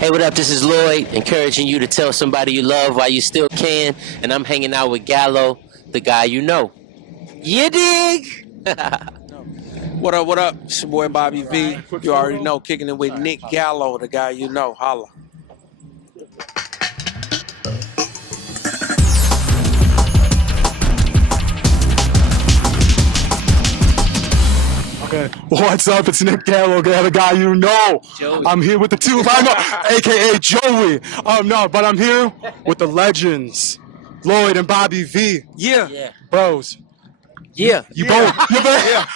Hey, what up? This is Lloyd, encouraging you to tell somebody you love while you still can. And I'm hanging out with Gallo, the guy you know. You dig? What up, what up? It's your boy Bobby V. You already know, kicking it with Nick Gallo, the guy you know. Holla. Okay. What's up? It's Nick Gallo, the guy you know. Joey. I'm here with the two aka Joey. No, but I'm here with the legends, Lloyd and Bobby V. Yeah. Bros. Yeah. You both. Yeah.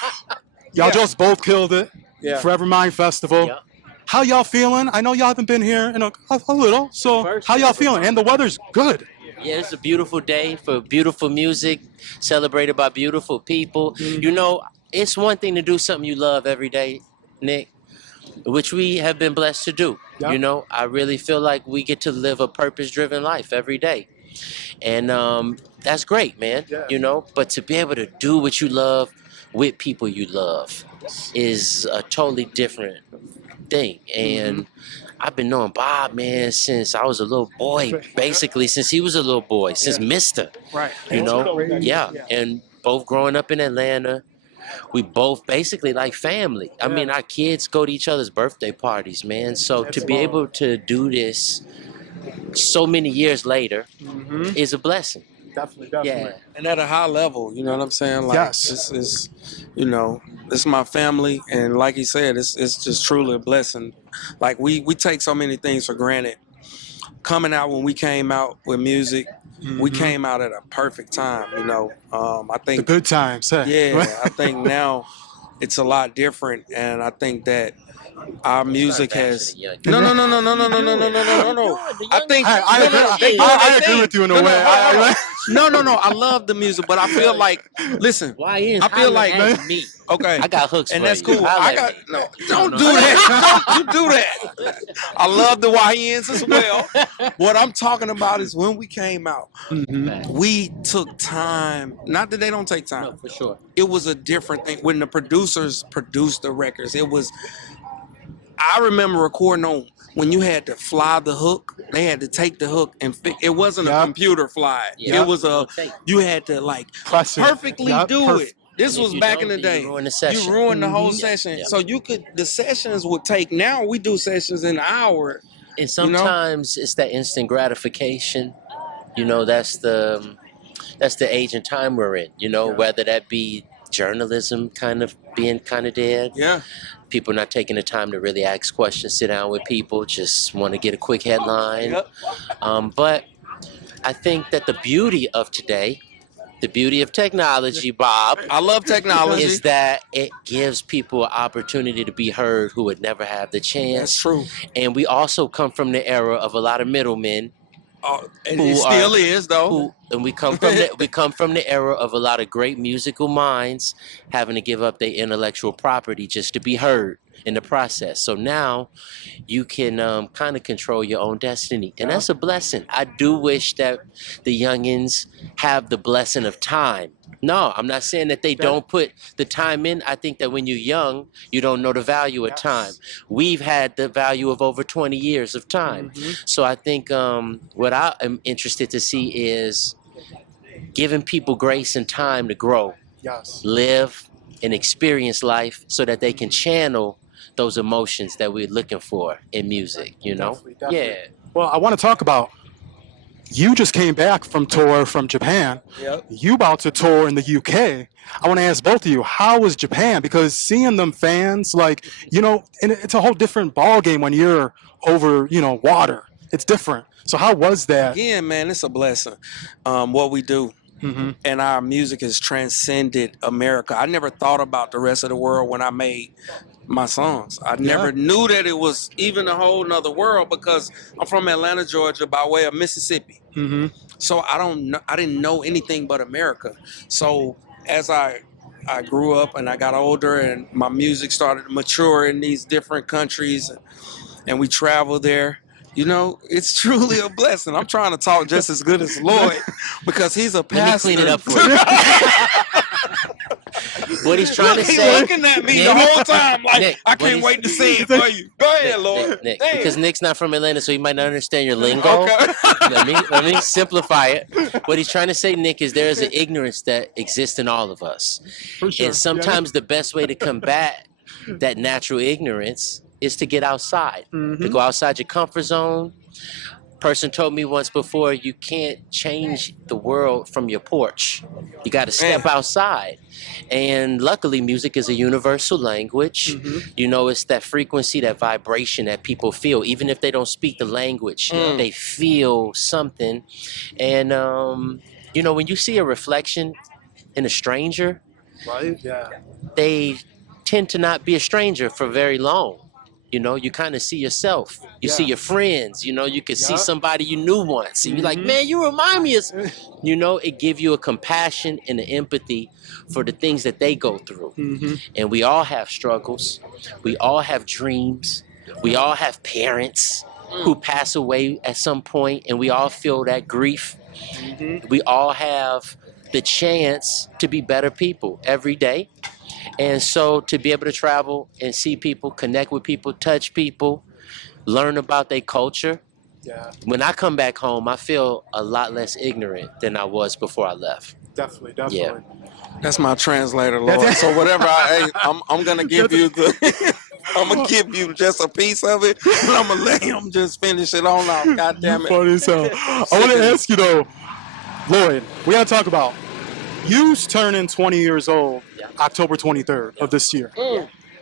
Y'all just both killed it. Yeah. Forever Mind Festival. Yep. How y'all feeling? I know y'all haven't been here in a little, so First how y'all ever. feeling? And the weather's good. Yeah, it's a beautiful day for beautiful music, celebrated by beautiful people. You know, it's one thing to do something you love every day, Nick, which we have been blessed to do. Yeah. You know, I really feel like we get to live a purpose-driven life every day. And that's great, man. Yeah. You know, but to be able to do what you love with people you love is a totally different thing. And I've been knowing Bob, man, since I was a little boy, basically since he was a little boy, since Mister. Right. You know, yeah. And both growing up in Atlanta, we both basically like family. I mean, our kids go to each other's birthday parties, man. So to be able to do this so many years later is a blessing. Definitely. Yeah. And at a high level, you know what I'm saying? Like, Yes. this is, this is my family. And like he said, it's just truly a blessing. Like, we take so many things for granted. Coming out when we came out with music, we came out at a perfect time, I The think, good times. Hey. yeah, I think now it's a lot different. And I think that our music has no. I think I agree with you in a way. No. I love the music, but I feel like, listen, Why is I feel like me? okay, I got hooks and for that's you. cool. Holla I at got me. no. Don't do that. Don't you do that. I love the YNs as well. What I'm talking about is when we came out, we took time. Not that they don't take time. No, for sure. It was a different thing when the producers produced the records. I remember recording on when you had to fly the hook. They had to take the hook and it wasn't a computer fly. Yeah. It was you had to like Press it. perfectly do it. This And if was you back don't, in the then day. you ruin the session. You ruined the whole Yeah, session. yeah. So the sessions would take. Now we do sessions in an hour. And sometimes it's that instant gratification. You know, that's the age and time we're in. You know, whether that be journalism being kind of dead. Yeah. People not taking the time to really ask questions, sit down with people, just want to get a quick headline. Yep. But I think that the beauty of today, the beauty of technology, Bob, I love technology. is that it gives people an opportunity to be heard who would never have the chance. That's true. And we also come from the era of a lot of middlemen. And it still is though. And we come from the era of a lot of great musical minds having to give up their intellectual property just to be heard in the process. So now you can kind of control your own destiny, and that's a blessing. I do wish that the youngins have the blessing of time. No, I'm not saying that they don't put the time in. I think that when you're young, you don't know the value of time. We've had the value of over 20 years of time. So I think what I am interested to see is giving people grace and time to grow, live and experience life so that they can channel those emotions that we're looking for in music, you know? Definitely. Yeah. Well, I want to talk about, you just came back from tour from Japan. Yep. You about to tour in the UK. I want to ask both of you, how was Japan? Because seeing them fans, like, and it's a whole different ball game when you're over, water. It's different. So how was that? Again, man, it's a blessing. What we do. And our music has transcended America. I never thought about the rest of the world when I made my songs. I never knew that it was even a whole nother world because I'm from Atlanta, Georgia, by way of Mississippi. So I didn't know anything but America. So as I grew up and I got older and my music started to mature in these different countries and we traveled there, it's truly a blessing. I'm trying to talk just as good as Lloyd because he's a pastor. Let me clean it up for you. What he's trying Look, to he's say, looking at me the Nick, whole time like, Nick, I what can't he's- wait to say it for you. Go ahead, Lord. Nick, Damn. because Nick's not from Atlanta, so he might not understand your lingo. Okay. Let me simplify it. What he's trying to say, Nick, is there is an ignorance that exists in all of us, For sure. and sometimes the best way to combat that natural ignorance is to get outside, to go outside your comfort zone. Person told me once before, you can't change the world from your porch. You got to step outside. And luckily, music is a universal language. You know, it's that frequency, that vibration that people feel. Even if they don't speak the language, they feel something. And, you know, when you see a reflection in a stranger, Right? Yeah. they tend to not be a stranger for very long. You know, you kind of see yourself. You see Yeah. your friends. You know, you can see Yeah. somebody you knew once, and you're like, man, you remind me of. You know, it gives you a compassion and an empathy for the things that they go through. And we all have struggles. We all have dreams. We all have parents who pass away at some point, and we all feel that grief. We all have the chance to be better people every day. And so to be able to travel and see people, connect with people, touch people, learn about their culture. Yeah. When I come back home, I feel a lot less ignorant than I was before I left. Definitely. Yeah. That's my translator, Lord. That's- So whatever I'm gonna give you the I'm gonna give you just a piece of it, and I'm gonna let him just finish it on out. God damn it. Funny as hell. I want to ask you though, Lloyd, we got to talk about you turning 20 years old October 23rd of this year.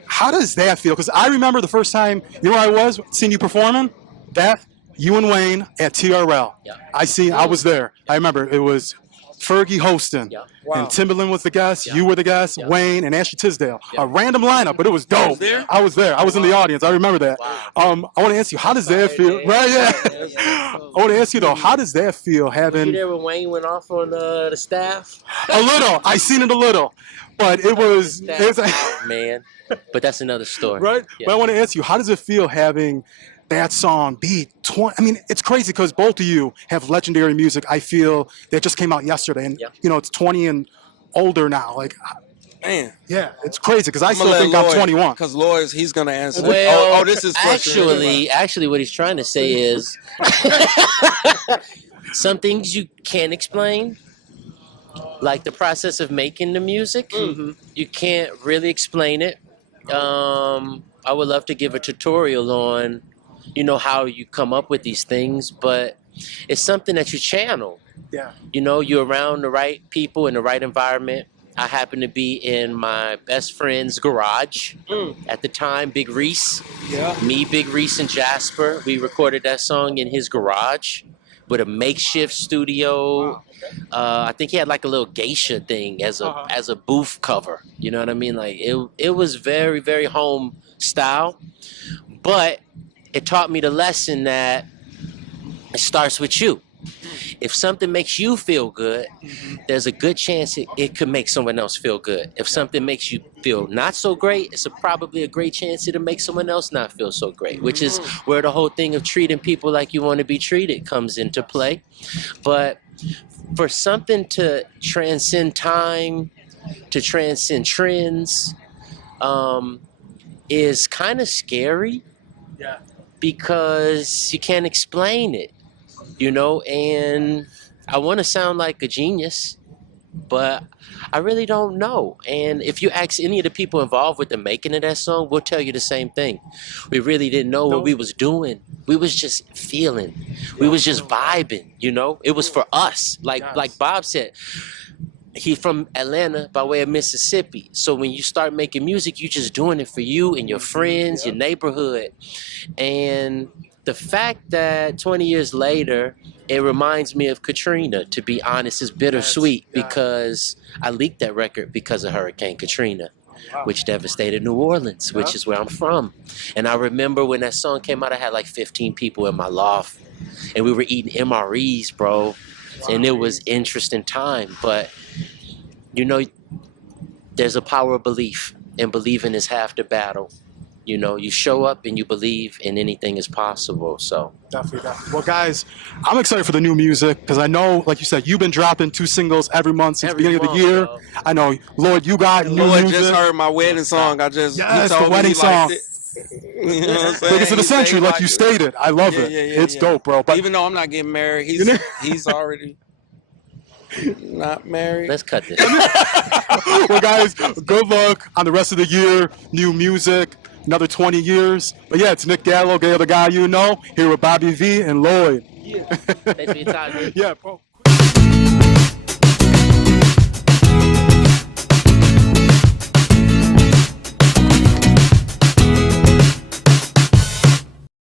How does that feel? Because I remember the first time, you know where I was, seeing you performing? That, you and Wayne at TRL. I was there. I remember it was Fergie hosting. Wow. And Timberland was the guest, you were the guest, Wayne and Ashley Tisdale. A random lineup, but it was dope. I was there. I was in the audience. I remember that. I want to ask you, how does that feel? Right, yeah. I want to ask you though, how does that feel You having there when Wayne went off on the staff? a little? I seen it a little, but it was Man, but that's another story. right. Yeah. But I want to ask you, how does it feel having that song be 20? I mean, it's crazy because both of you have legendary music. I feel that just came out yesterday, and you know it's 20 and older now. Like, Man. yeah, it's crazy because I still think I'm 21. Because Lloyd, he's gonna answer. Well, this is actually, what he's trying to say is some things you can't explain, like the process of making the music. You can't really explain it. I would love to give a tutorial on, you know, how you come up with these things, but it's something that you channel. Yeah. You know, you're around the right people in the right environment. I happen to be in my best friend's garage at the time, Big Reese. Yeah. Me, Big Reese, and Jasper. We recorded that song in his garage with a makeshift studio. I think he had like a little geisha thing as a booth cover. You know what I mean? Like it was very, very home style, but it taught me the lesson that it starts with you. If something makes you feel good, there's a good chance it could make someone else feel good. If something makes you feel not so great, it's probably a great chance it'll make someone else not feel so great, which is where the whole thing of treating people like you want to be treated comes into play. But for something to transcend time, to transcend trends, is kind of scary. Yeah. Because you can't explain it. You know, and I want to sound like a genius, but I really don't know. And if you ask any of the people involved with the making of that song, we'll tell you the same thing. We really didn't know what we was doing. We was just feeling. We was just vibing, you know? It was for us. Like Bob said, he from Atlanta by way of Mississippi. So when you start making music, you just doing it for you and your friends, your neighborhood. And the fact that 20 years later, it reminds me of Katrina, to be honest, is bittersweet because I leaked that record because of Hurricane Katrina, which devastated New Orleans, which is where I'm from. And I remember when that song came out, I had like 15 people in my loft and we were eating MREs, bro. And it was interesting time, but you know, there's a power of belief, and believing is half the battle. You know, you show up and you believe, and anything is possible. So Definitely. Well, guys, I'm excited for the new music because I know, like you said, you've been dropping 2 singles every month since Every the beginning month, of the year. yo. I know, Lloyd, you got new Lloyd music. just heard my wedding song. He Yes, the told me wedding he liked song. it. You know what I'm saying? Biggest of the He said century, he like liked you it. stated. I love it. It's dope, bro. But Even though I'm not getting married, he's already not married. let's cut this. well, guys, good luck on the rest of the year. New music, another 20 years. But yeah, it's Nick Gallo, Gallo, the guy you know, here with Bobby V and Lloyd. Thanks for your time, Nick. Yeah, bro.